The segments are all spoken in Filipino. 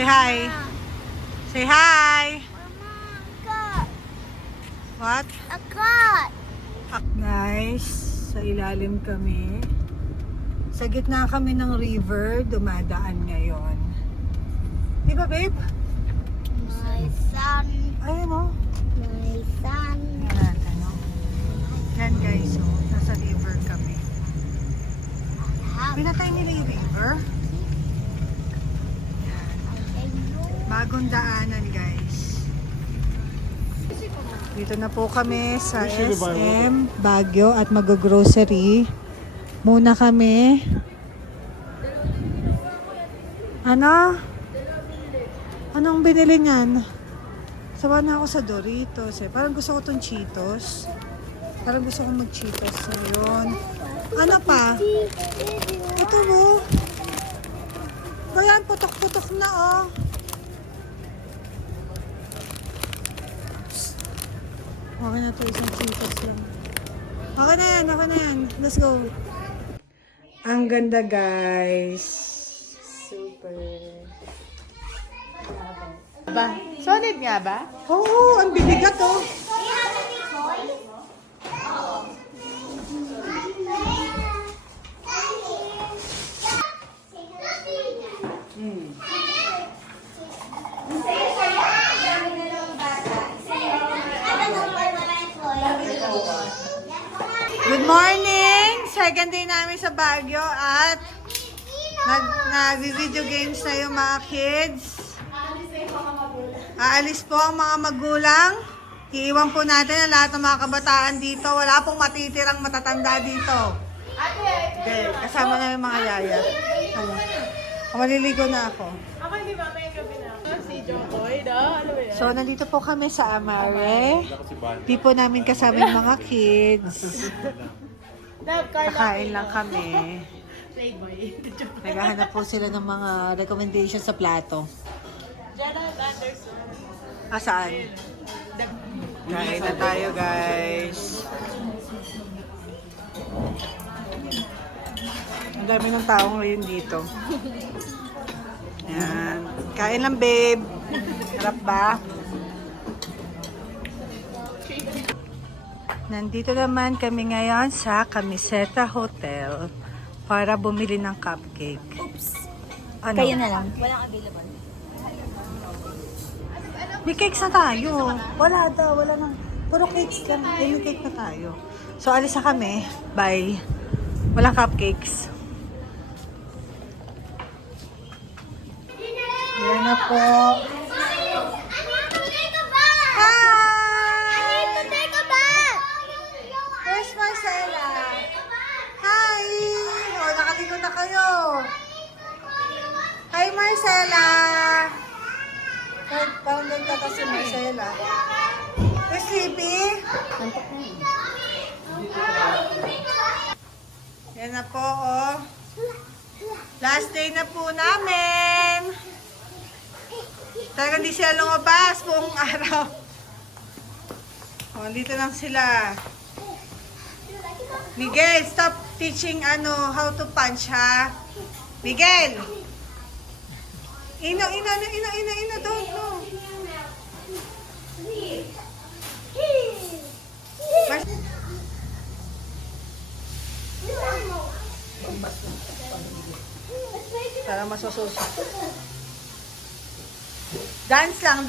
Say hi. Say hi. What? A cat. Guys, sa ilalim kami. Sa gitna kami ng river, dumadaan ngayon. Di ba, babe? My son. Ayun o. My son. Yan, ano. Yan guys, so, nasa river kami. Pinatay nila yung river. Bagong daanan guys. Dito na po kami sa SM Baguio at mag-grocery. Muna kami. Ano? Anong binili niyan? Sawa na ako sa Doritos eh. Parang gusto ko tong Cheetos. Parang gusto ko mag-Cheetos. Ayun. Ano pa? Ito mo. Bayan, putok-putok na oh. Okay na ito, isang Cheetos lang. Okay na yan, okay na yan. Let's go. Ang ganda guys. Super. Ba? Solid nga ba? Oo, ang bibigat oh. Good morning! Second day namin sa Baguio at nag-video games na yung mga kids. Aalis po ang mga magulang. Iiwan po natin ang lahat ng mga kabataan dito. Wala pong matitirang matatanda dito. Okay, kasama na yung mga yaya. Maliligo na ako. Ako hindi ba may gabi na. Si Jokoy, da? Ano ba yan? So, nandito po kami sa Amare. Di po namin kasama yung mga kids. Kakain lang kami. Playboy. Naghahanap po sila ng mga recommendations sa plato. Janet Anderson. Saan? Kain na tayo, guys. Ang dami ng tao ngayon dito. Yan. Kain lang, babe. Harap ba? Nandito naman kami ngayon sa Camiseta Hotel para bumili ng cupcake. Oops. Ano? Kayo na lang. Walang available. May cakes na tayo. Wala daw, wala nang. Puro cakes lang. May cake na tayo. So, alis na kami. Bye. Walang cupcakes. Yan na po. Where's Marcela? Hi! O, nakaligo na kayo. Hi, Marcela! Parang ganda ka si Marcela. You're sleepy? Yan na po, oh. Last day na po namin. Talagang di sila lumabas buong araw. Oh, dito lang sila. Miguel, stop teaching how to punch, ha? Miguel! Ino, don't, no. Para masususo. Dance lang.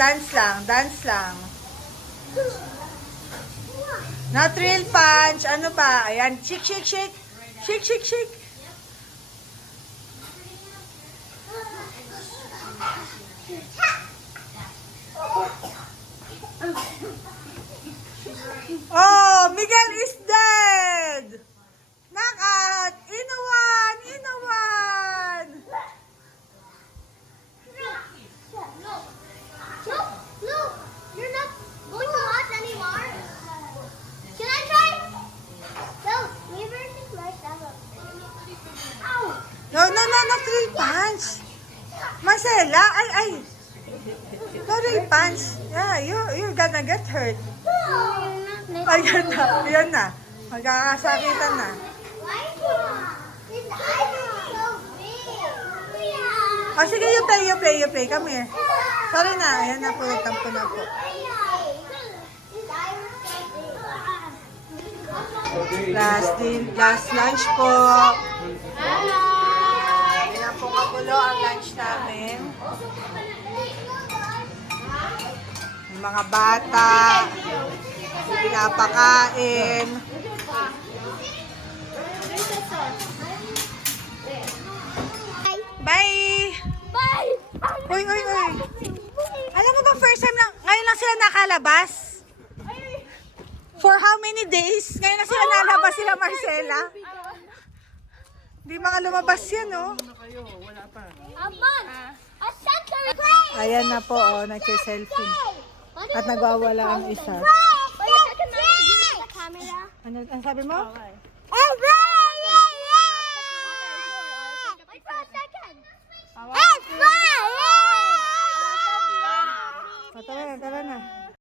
Not real punch. Ano pa? Ayan, shake. Shake. Oh, Miguel is dead! Nakat! Inawan! No, you're not going to watch anymore. Can I try? No, we versus Marcelo. Ow! No, not real punch. Marcela, ay. No real punch. Yeah, you're gonna get hurt. Ayan na. Magkakasakitan na. Why not? His eyes are so big. Yeah. Oh, sige, you play. Come here. Sorry na. Ayan na po, nagtampo na po. Last lunch po. Ayan na po kagulo ang lunch namin. May mga bata. May pinapakain. Bye! Bye! Uy! Alam mo ba first time lang, ngayon lang sila nakalabas? For how many days? Ngayon lang sila nalabas sila Marcela. Di mga lumabas yan, no? Amon! A center play! Ayan na po, oh, nagsiselfie. At nagwawala ang isa. Play! Give me the camera. Ano sabi mo?